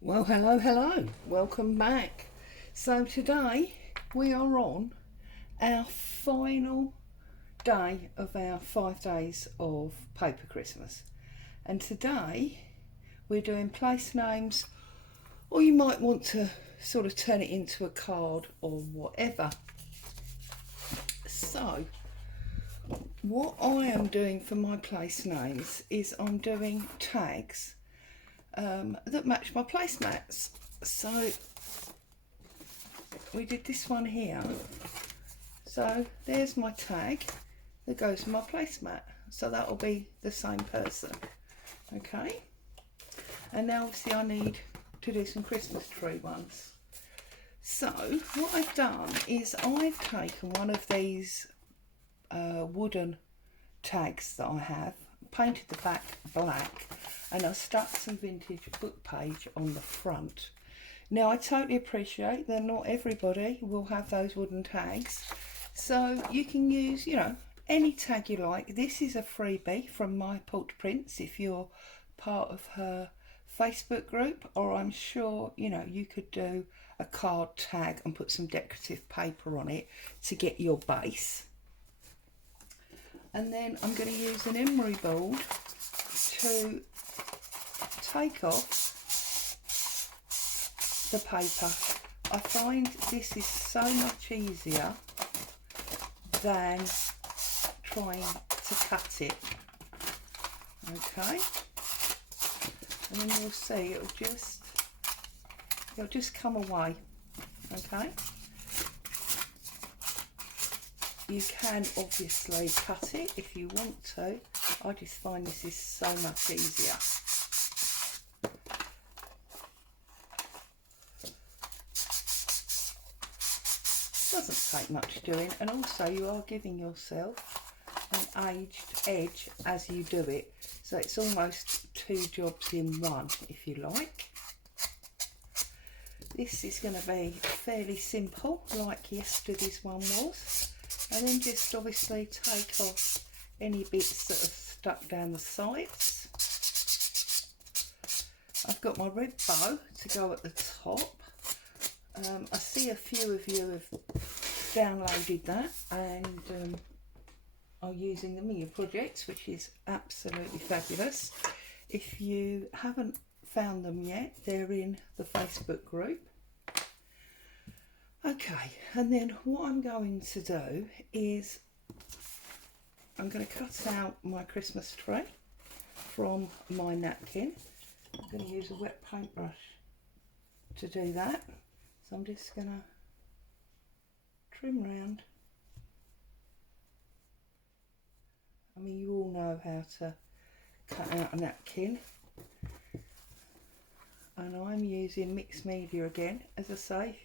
Well, hello, welcome back. So today we are on our final day of our 5 days of Paper Christmas, and today we're doing place names, or you might want to sort of turn it into a card or whatever. So what I am doing for my place names is I'm doing tags that match my placemats. So we did this one here. So there's my tag that goes with my placemat. So that'll be the same person. Okay. And now obviously I need to do some Christmas tree ones. So what I've done is I've taken one of these wooden tags that I have, painted the back black, and I stuck some vintage book page on the front. Now I totally appreciate that not everybody will have those wooden tags, so you can use, any tag you like. This is a freebie from My Porch Prints if you're part of her Facebook group, or I'm sure, you could do a card tag and put some decorative paper on it to get your base. And then I'm going to use an emery board to take off the paper. I find this is so much easier than trying to cut it. Okay, and then you'll see it'll just come away. Okay, you can obviously cut it if you want to. I just find this is so much easier. Doesn't take much doing, and also you are giving yourself an aged edge as you do it, so it's almost two jobs in one, if you like. This is going to be fairly simple, like yesterday's one was, and then just obviously take off any bits that have stuck down the sides. I've got my red bow to go at the top. I see a few of you have downloaded that and are using them in your projects, which is absolutely fabulous. If you haven't found them yet, they're in the Facebook group. Okay, and then what I'm going to do is I'm going to cut out my Christmas tree from my napkin. I'm going to use a wet paintbrush to do that. So I'm just going to trim round. I mean, you all know how to cut out a napkin. And I'm using mixed media again. As I say,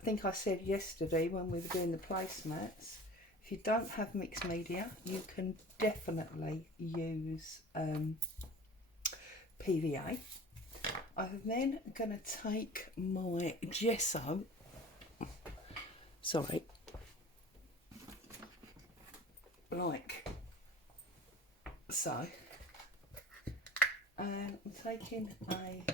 I think I said yesterday when we were doing the placemats, if you don't have mixed media, you can definitely use PVA. I'm then going to take my gesso, like so, and I'm taking a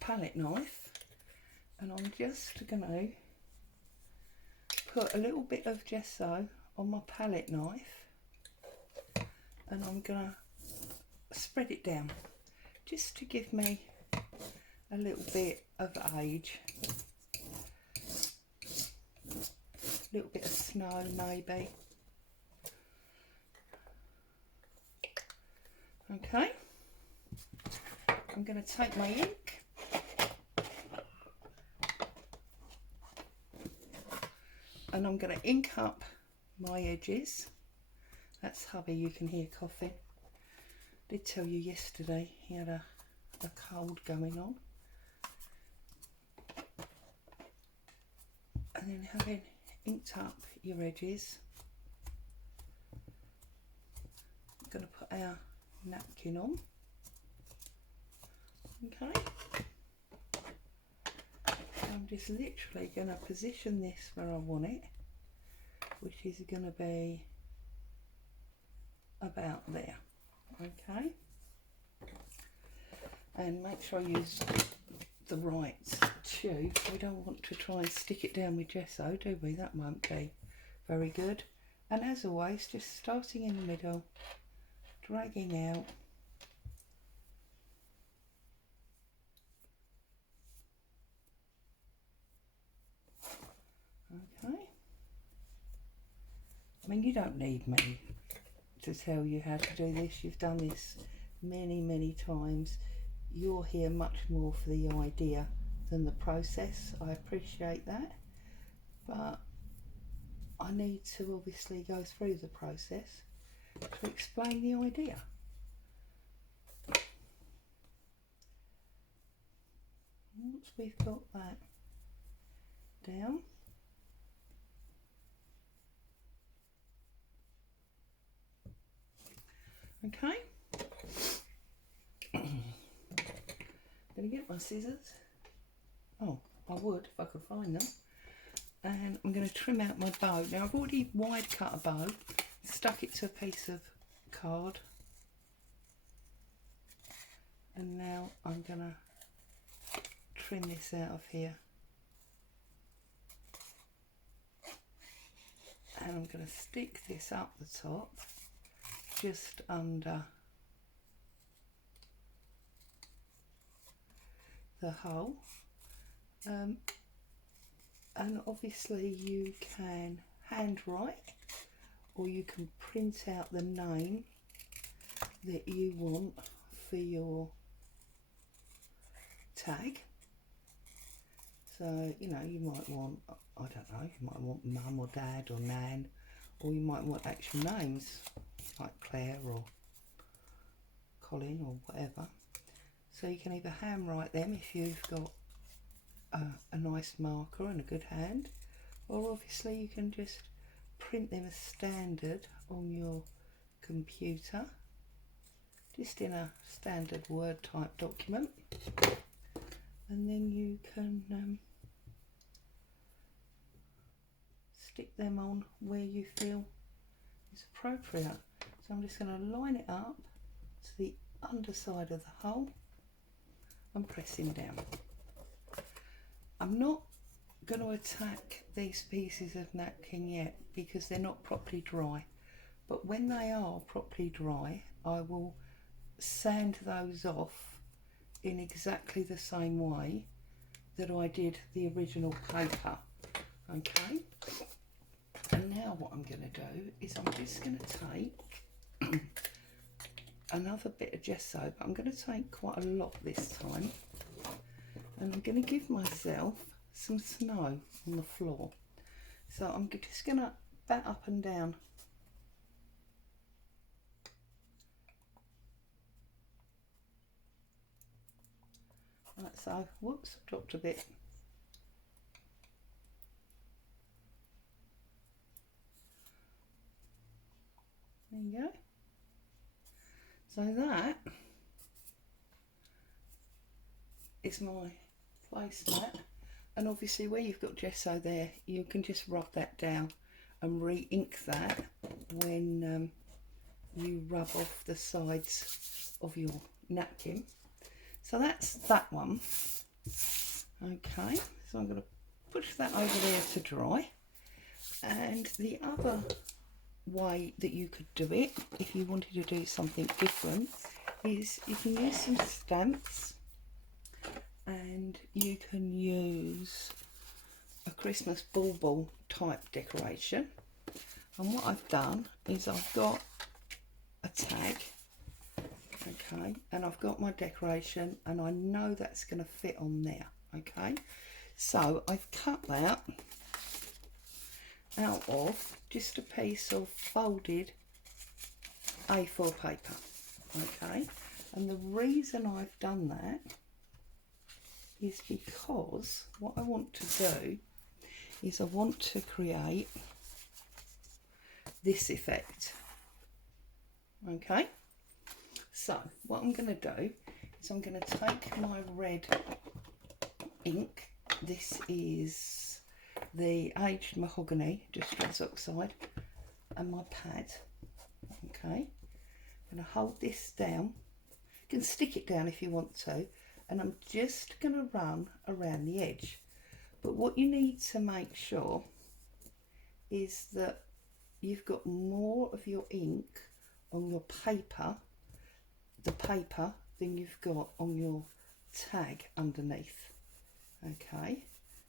palette knife, and I'm just going to put a little bit of gesso on my palette knife, and I'm going to spread it down just to give me a little bit of age, a little bit of snow maybe. Okay, I'm going to take my ink and I'm going to ink up my edges. That's hubby, you can hear coughing. I did tell you yesterday he had a cold going on. And then having inked up your edges, I'm going to put our napkin on. Okay. I'm just literally going to position this where I want it, which is going to be about there. Okay, and make sure I use the right tube. We don't want to try and stick it down with gesso, do we? That won't be very good. And as always, just starting in the middle, dragging out. Okay. I mean, you don't need me to tell you how to do this. You've done this many times. You're here much more for the idea than the process. I appreciate that, but I need to obviously go through the process to explain the idea. Once we've got that down, okay, I'm going to get my scissors. Oh, I would if I could find them. And I'm going to trim out my bow. Now I've already wide cut a bow, stuck it to a piece of card, and now I'm going to trim this out of here. And I'm going to stick this up the top, just under the hole. And obviously you can handwrite, or you can print out the name that you want for your tag. So, you know, you might want, I don't know, you might want mum or dad or nan, or you might want actual names like Claire or Colin or whatever. So you can either handwrite them if you've got a nice marker and a good hand, or obviously you can just print them as standard on your computer, just in a standard Word type document, and then you can stick them on where you feel is appropriate. So I'm just going to line it up to the underside of the hole and pressing down. I'm not going to attack these pieces of napkin yet because they're not properly dry, but when they are properly dry I will sand those off in exactly the same way that I did the original paper. Okay, and now what I'm going to do is I'm just going to take another bit of gesso, but I'm going to take quite a lot this time. And I'm going to give myself some snow on the floor. So I'm just going to bat up and down. Like so. Whoops, dropped a bit. There you go. So that is my placemat, and obviously where you've got gesso there, you can just rub that down and re-ink that when you rub off the sides of your napkin. So that's that one. Okay, so I'm going to push that over there to dry. And the other way that you could do it, if you wanted to do something different, is you can use some stamps, and you can use a Christmas bauble type decoration. And what I've done is I've got a tag, okay, and I've got my decoration, and I know that's going to fit on there. Okay, so I've cut that out of just a piece of folded A4 paper. Okay, and the reason I've done that is because what I want to do is I want to create this effect. Okay, so what I'm going to do is I'm going to take my red ink. This is the Aged Mahogany Distress Oxide, and my pad. Okay, I'm going to hold this down can stick it down if you want to, and I'm just going to run around the edge. But what you need to make sure is that you've got more of your ink on your paper, the paper, than you've got on your tag underneath. Okay,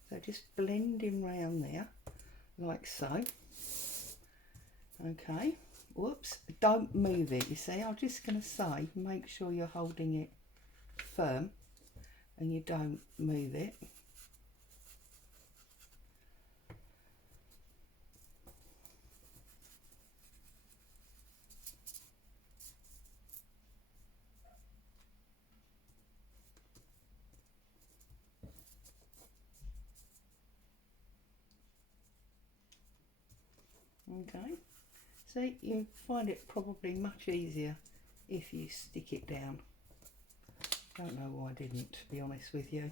so just blending round there like so. Okay, whoops, don't move it, you see. I'm just going to say, make sure you're holding it firm and you don't move it. Okay, so you find it probably much easier if you stick it down. Don't know why I didn't, to be honest with you.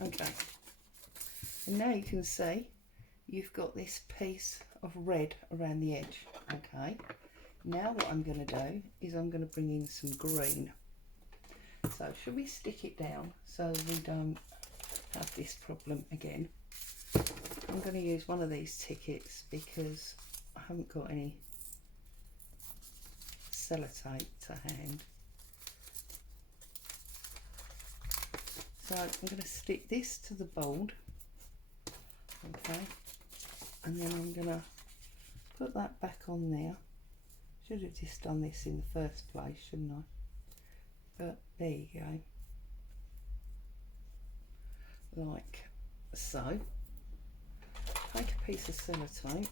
Okay, and now you can see you've got this piece of red around the edge. Okay, now what I'm going to do is I'm going to bring in some green. So should we stick it down so we don't have this problem again? I'm going to use one of these tickets because I haven't got any sellotape to hand. So I'm going to stick this to the board, okay, and then I'm going to put that back on there. Should have just done this in the first place, shouldn't I? But there you go, like so. Take a piece of sellotape,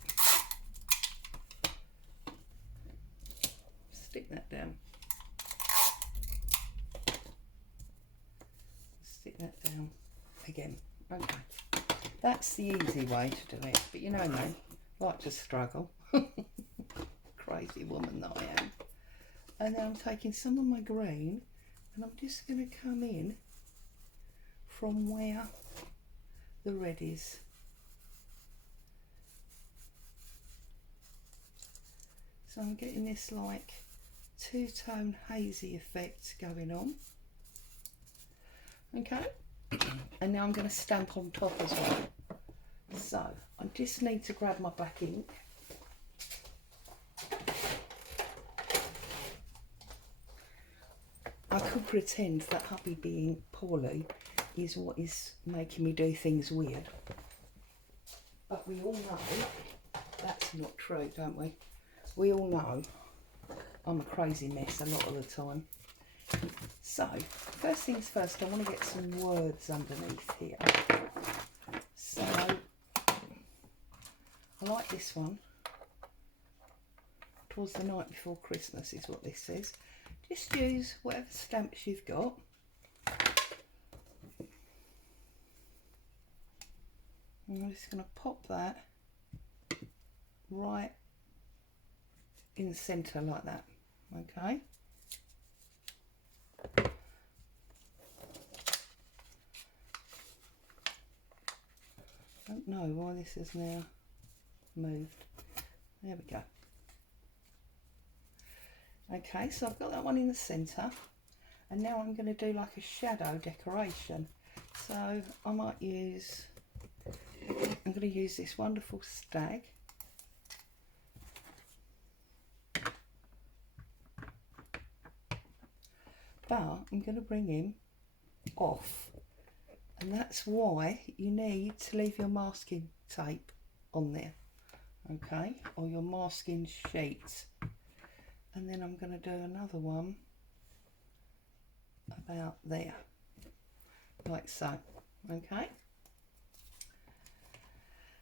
stick that down, stick that down again. Okay, that's the easy way to do it, but you know me, I like to struggle. Crazy woman that I am. And then I'm taking some of my green and I'm just going to come in from where the red is. So I'm getting this like two-tone hazy effect going on. Okay, and now I'm going to stamp on top as well. So I just need to grab my black ink. I could pretend that hubby being poorly is what is making me do things weird, but we all know that's not true, don't we? We all know I'm a crazy mess a lot of the time. So first things first, I want to get some words underneath here. So I like this one. Towards the night before Christmas is what this says. Just use whatever stamps you've got. And I'm just going to pop that right in the centre like that. Okay. Don't know why this has now moved. There we go. Okay, so I've got that one in the centre, and now I'm going to do like a shadow decoration. So I might use, I'm going to use this wonderful stag. But I'm going to bring him off, and that's why you need to leave your masking tape on there, okay, or your masking sheet. And then I'm going to do another one about there, like so, okay.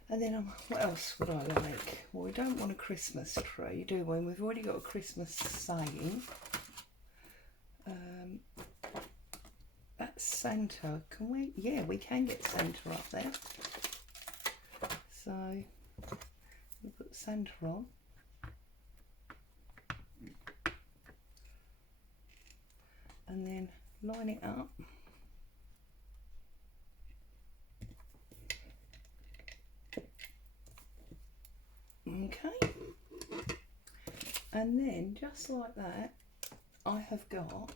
And then what else would I like? Well, we don't want a Christmas tree, do we? We've already got a Christmas saying. That's Santa. Can we? Yeah, we can get Santa up there. So we'll put Santa on. And then line it up. Okay, and then just like that, I have got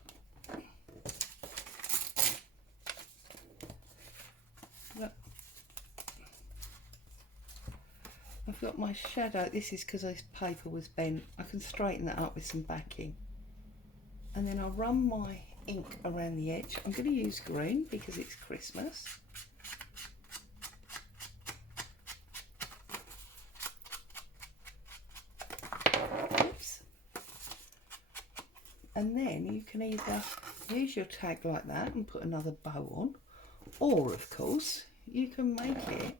look, I've got my shadow. This is because this paper was bent. I can straighten that up with some backing, and then I'll run my ink around the edge. I'm going to use green because it's Christmas. Oops. And then you can either use your tag like that and put another bow on, or of course you can make it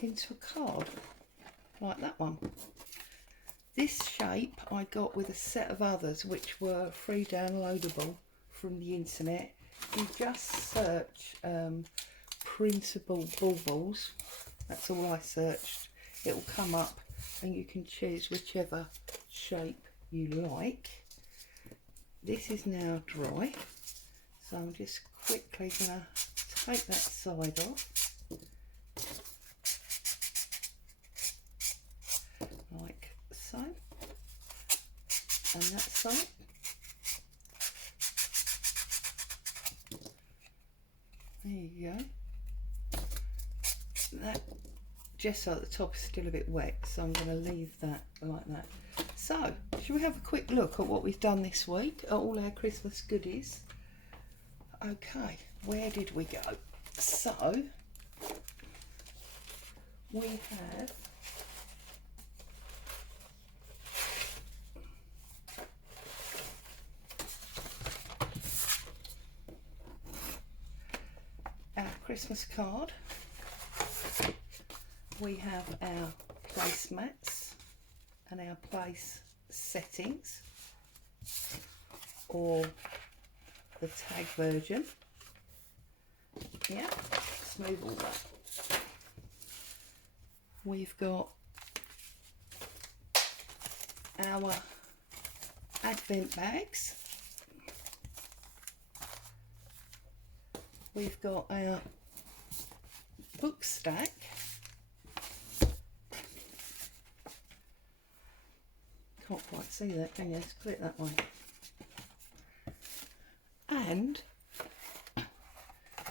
into a card like that one. This shape I got with a set of others which were free downloadable from the internet. You just search printable baubles, that's all I searched. It will come up and you can choose whichever shape you like. This is now dry, so I'm just quickly going to take that side off. Like so, and that side. There you go. That gesso at the top is still a bit wet, so I'm going to leave that like that. So, shall we have a quick look at what we've done this week, at all our Christmas goodies? Okay, where did we go? So, we have our Christmas card, we have our placemats and our place settings, or the tag version. Yeah, let's move all that. We've got our advent bags. We've got our book stack. Can't quite see that, can you? Let's put it that way. And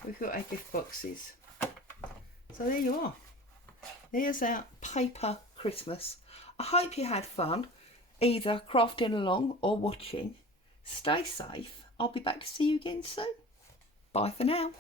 we've got our gift boxes. So there you are. There's our paper Christmas. I hope you had fun, either crafting along or watching. Stay safe. I'll be back to see you again soon. Bye for now.